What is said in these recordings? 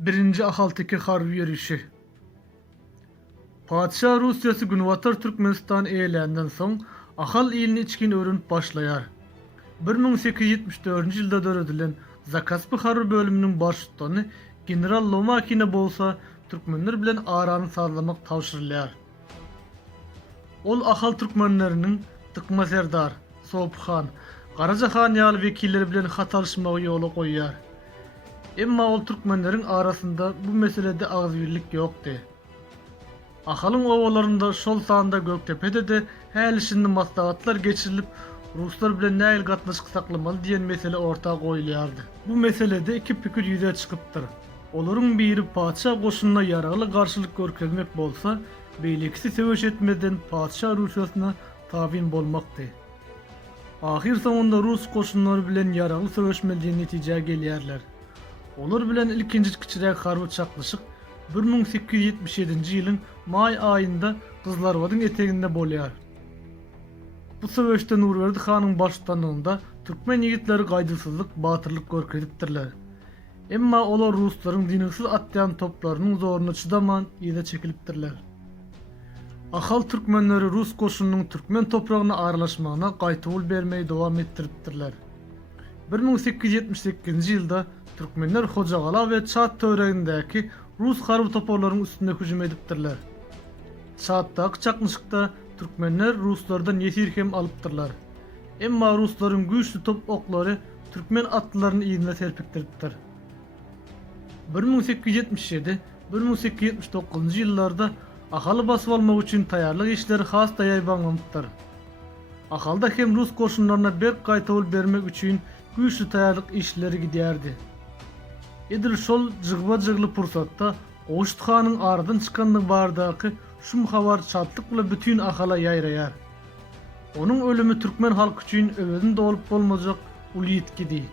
Birinci Ahaltaki harbi yürüyüşü. Padişah Rusyası Günvatar Türkmenistan eğlenden son ahal ilini içkin örünüp başlayar. 1874 yılda döredilen Zakaspı harbi bölümünün başlıklarını General Lomakine bolsa Türkmenler bilen aranı sağlamak tavşırlayar. Ol ahal Türkmenlerinin Tıkma Serdar, Soğupxan, Karacahan yalı vekilleri bilen hatalışmağı yolu koyar. Emma ol Türkmenlerin arasında bu meselede ağzıbirlik yoktu. Ahalın ovalarında şol sağında Göktepe'de de her işinde maslahatlar geçirilip Ruslar bilen näil gatnaşyk saklamalı diyen mesele ortağa koyulardı. Bu meselede iki pikir yüze çıkıptır. Olorun biri padişah koşununa yararlı karşılık görkezmek bolsa, beylekisi söveş etmeden padişah Rusyasına tabin bolmaktı. Ahir sonunda Rus koşunları bilen yararlı söveşmeli neticeye gelýärler. Olur bilen ilkinci kiçirek harbi çaklaşık 1877 yılın may ayında Kızlarvadın eteğinde bolýar. Bu söveşte Nurverdi Han'ın baştanlığında Türkmen yigitleri gaydysızlık, batırlık görkezipdirler. Emma olar Rusların diniksiz atlayan toplarının zoruna çıdaman ýyda çekilipdirler. Ahal Türkmenleri Rus koşununun Türkmen toprağına aralaşmağına gaýtybul bermeyi dowam ettiripdirler. 1878 yılda Türkmenler Hocagala ve Çat töreğindeki Rus harbi toporlarının üstüne hücum edipdirler. Çat'taki çakmışıkta Türkmenler Ruslardan yesirkem alıptırlar. Emma Rusların güçlü top okları Türkmen atlılarının iyiliğine serpiktiripdir. 1877-1879 yıllarda ahalı basıp almak için tayarlık işleri has da yaybanlanıptır. Ahalda hem Rus koşunlarına berk gaýtybul bermek için güçlü tayarlık işleri gidýärdi. Edir şol jygba-jygly pursatda Oğuşt Han'ın aradan çıkanlığı bardaki şum habar çatlık bile bütün ahala yayrayar. Onun ölümü Türkmen halk için övedinde olup olmayacak ulu yitkidi.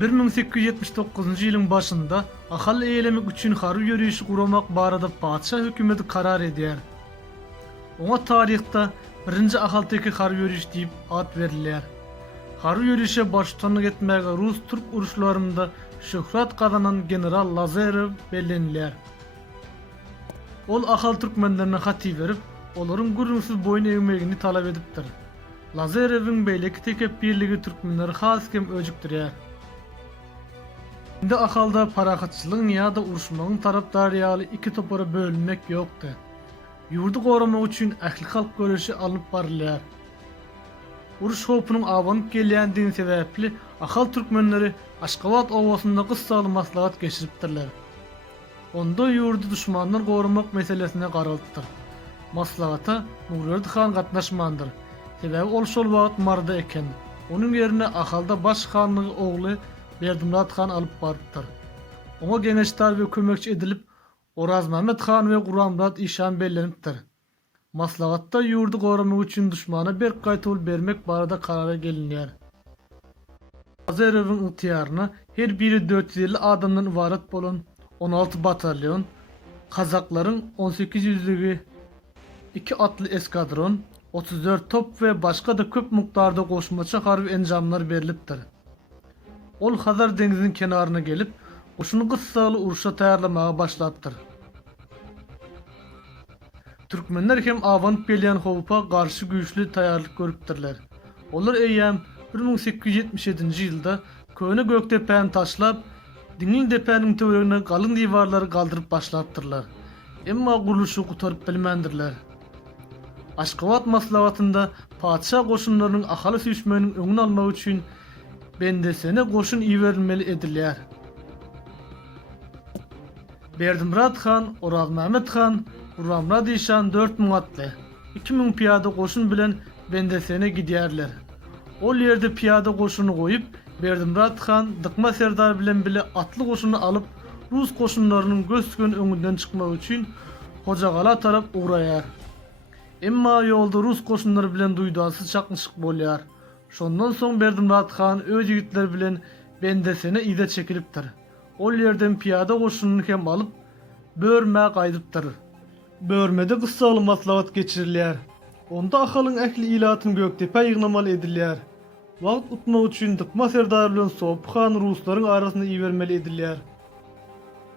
1879 yılın başında ahal eylemek için harbi yürüyüşü kuramak barada padişah hükümeti karar edýär. Ona tarihte 1. Ahaltaki harbi yürüyüş deyip ad verilýär. Harbi yürüyüşe baştanlık etmege Rus-Türk uruşlarında şöhret kazanan General Lazarev bellenilýär. Ol ahal Türkmenlerine hati verip, olorun gurrunsiz boyun eğmegini talep edipdir. Lazarev'in beyleki tekep birligi Türkmenleri haskem öjükdirýär. Indi ahalda parahatçılığın ya da uruşmağın tarapdary ýaly iki topara bölünmek yoktu. Yurdu goramak üçin ähli halk görüşi alınıp barylýar. Uruş hopunun awanyp gelýändigini sebäpli ahal Türkmenleri Aşgabat owasynda gyssaly maslahat geçiripdirler. Onda yurdu düşmandan gorumak meselesine garalypdyr. Maslahata Nurverdi Han gatnaşmandyr. Sebäbi ol şol wagt marda eken. Onun ýerine ahalda baş hanlygy ogly Berdimrat Han alyp barypdyr. Oňa geňeşdar we kömekçi edilip Oraz Mehmet Han we Guramrat işan bellenipdir. Maslahatda yurdu gorumak üçin düşmana berk gaýtybul bermek barada karara gelinýär. Lazarev'in ıhtiýaryna her biri 450 adamdan ibaret bolan 16 batalyon, Kazakların 1800'lüğü 2 atlı eskadron, 34 top ve başka da köp mukdarda koşmaça harbi encamlar berilipdir. Ol Hazar denizinin kenarına gelip koşunu kıssalı uruşa tayarlamağa başlattır. Türkmenler hem avanıp gelýän howpa karşı güýçli tayarlyk görüpdirler. Olar eýýäm 1877 ýylda Köne Göktepe'ni taşlap Dingin depäniň töweregine galyn diwarlary galdyryp başlapdyrlar. Emma guruluşy gutaryp bilmendirler. Aşgabat maslahatynda padişah goşunlarynyň ahaly süýşmeginiň öňüni almak üçin bendesine goşun iwerilmeli edilýär. Berdimrat Han, Oraz Mehmet Han, Guramrat işan 4000 atly, 2000 piyada goşun bilen bendesine gidýärler. Ol ýerde piyada goşuny goýup Berdimrat Han Dıkma Serdar bilen bile atlı koşunu alıp Rus koşunlarının gözükön öňünden çykmak üçin Hocagala tarap uğraýar. Emma ýolda Rus koşunları bilen duýdasy çakmışyk bolýar. Şondan soň Berdimrat Han öz ýigitleri bilen bendesine ýyda çekilipdir. Ol ýerden piyada koşununy hem alıp börme gaýdypdyr. Börmede gyssaly maslahat geçirilýär. Onda ahalyň ähli ilatyny Göktepe ýygnamaly edilýär. Wagt utmak üçin Dıkma Serdar bilen Soğupxan Rusların arasında iýermeli edilýär.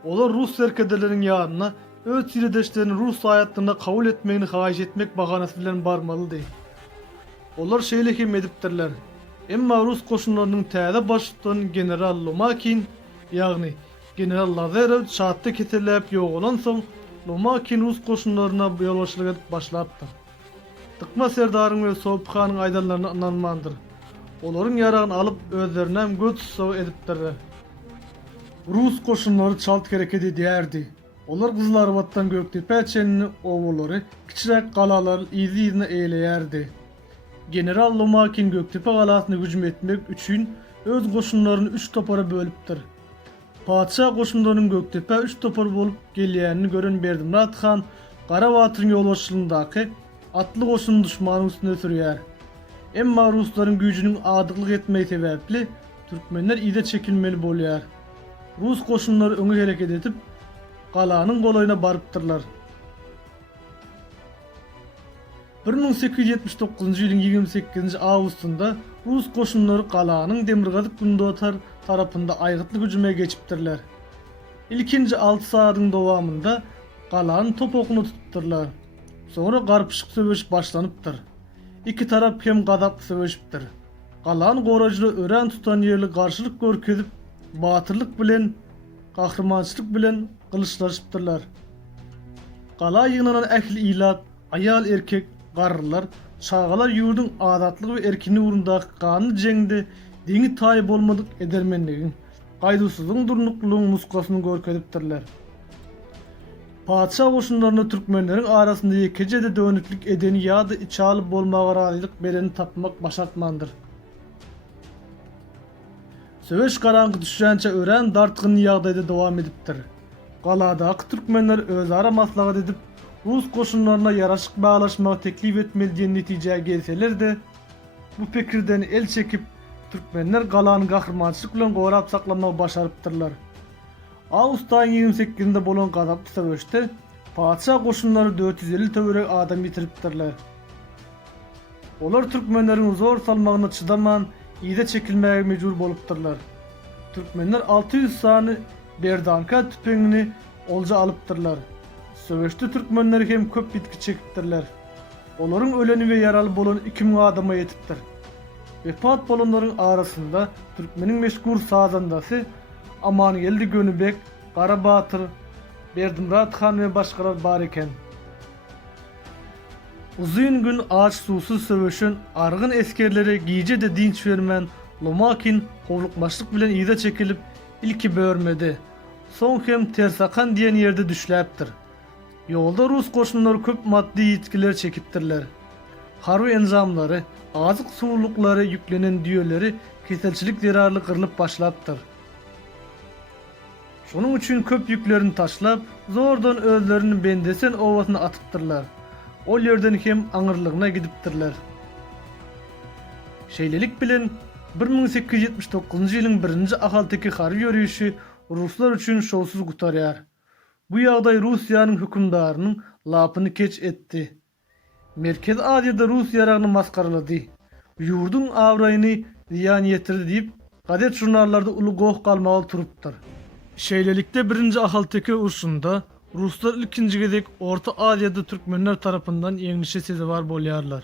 Olar Rus serkedeleriň ýanyna öz siredeşlerini Rus haýatlygyna kabul etmegini haýyş etmek bahanasy bilen barmalydy. Olar şeýlekim edipdirler. Emma Rus koşunlarynyň täze başlygyny general Lomakin, ýagny general Lazarev şahatda keteläp ýogalan soň Lomakin Rus koşunlaryna ýolbaşçylyk edip başlapdy. Tıkma serdaryň we Sowpkhanyň aýdanlaryna inanmandyr. Olaryň ýaragyny alyp özlerinem göz tutsaw edipdirler. Rus koşunları çalt hareket edýärdi. Olar Gyzlarbatdan Göktepe çenini owulary, kiçirek galalar izi-izine eýleýärdi. General Lomakin Göktepe galasyna hüjüm etmek üçin öz goşunlaryny 3 topara bölüpdir. Padşah goşunlarynyň Göktepe 3 topar bolup gelýänini gören Berdimurat han Gara Batyryň ýolbaşçylygyndaky atly goşun düşmanyň üstüne sürýär. Emma Ruslaryň güýjüniň adyklyk etmegi sebäpli türkmenler ide çekilmeli bolýar. Rus koşunları öňe hareket edip galanyň golaýyna barypdyrlar. 1879-njy ýylyň 28-nji awgustunda Rus koşunları galanyň Demirgazyk Gündoğar tarapynda aýgytly hüjüme geçipdirler. İlkinji 6 saatyň dowamında galanyň topogyny tutupdyrlar. Sonra garpyşyk söwüş başlanypdyr. İki tarap hem gadap söwüşipdir. Galanyň gorajyny ören tutan ýerli garşylyk görkezip batyrlyk bilen, gahrmançylyk bilen gylyçlaşypdyrlar. Gala ýygynan ähli ilat, aýal erkek, garrylar, çagalar ýurduň adatlygy we erkini urundaky ganyny jeňde diňi taý bolmadyk edermenligin, gaýdusyzyň durnuklugyň muskasyny görkezipdirler. Padşah goşunlaryna türkmenleriň arasynda ýekejede dönüklik edeni ýa-da içaly bolmagy razylyk bereni tapmak başartmandyr. Söwüş garaňky düşýänçe ören dartgyny ýagdaýda dowam edipdir. Galadaky türkmenler özara maslahat edip Rus koşunlaryna ýaraşyk baglaşmagy teklip etmeli diýen netijäge gelseler-de, bu pikirden el çekip türkmenler galany gahrmançylyk bilen gorap saklamagy başarypdyrlar. Awgustaň 28-nde bolan gadaply söwüşde padşah goşunlary 450 töwerek adam ýitiripdirler. Olar türkmenleriň zor salmagyna çydaman ýyda çekilmäge mejbur bolupdyrlar. Türkmenler 600 sany berdanka tüpeňini olja alypdyrlar. Söwüşde türkmenler hem köp bitki çekipdirler. Olaryň öleni we ýaraly bolan 2000 adama ýetipdir. Wepat bolanlaryň arasynda türkmeniň meşhur sazandasy Aman geldi Gönübek, Gara Batyr, Berdimurat han we başgalar bar eken. Uzun gün ağaç susuz söwüşün argın eskerleri giýje de dinç vermen Lomakin howlukmaşlyk bilen ýyda çekilip ilki börmedi. Soň hem Tersakan diýen ýerde düşläpdir. Ýolda Rus goşunlary köp maddi ýetkiler çekipdirler. Harby enzamlary, azyk suwluklary ýüklenen düýeleri keselçilik derarly gyrylyp başlapdyr. Şonuň üçin köp ýüklerini taşlap, zordan özlerini Bendesen owasyna atypdyrlar. Ol ýerden hem aňyrlygyna gidipdirler. Şeýlelik bilen 1879-njy ýylyň 1-nji ahaltyky harby ýörüşi Ruslar üçin şowsuz gutarýar. Bu ýagdaý Russiýanyň hökümdarynyň lapyny keç etdi. Merkez Aziýada Rus ýaragyny maskaralady. Ýurduň awraýyny ziýan ýetirdi diýip gadet jurnallarda uly goh galmaly turupdyr. Şeýlelikde 1-nji ahaltyky urşunda Ruslar ilkinji gezek Orta Aziýada türkmenler tarapyndan ýeňişe sezebar bolýarlar.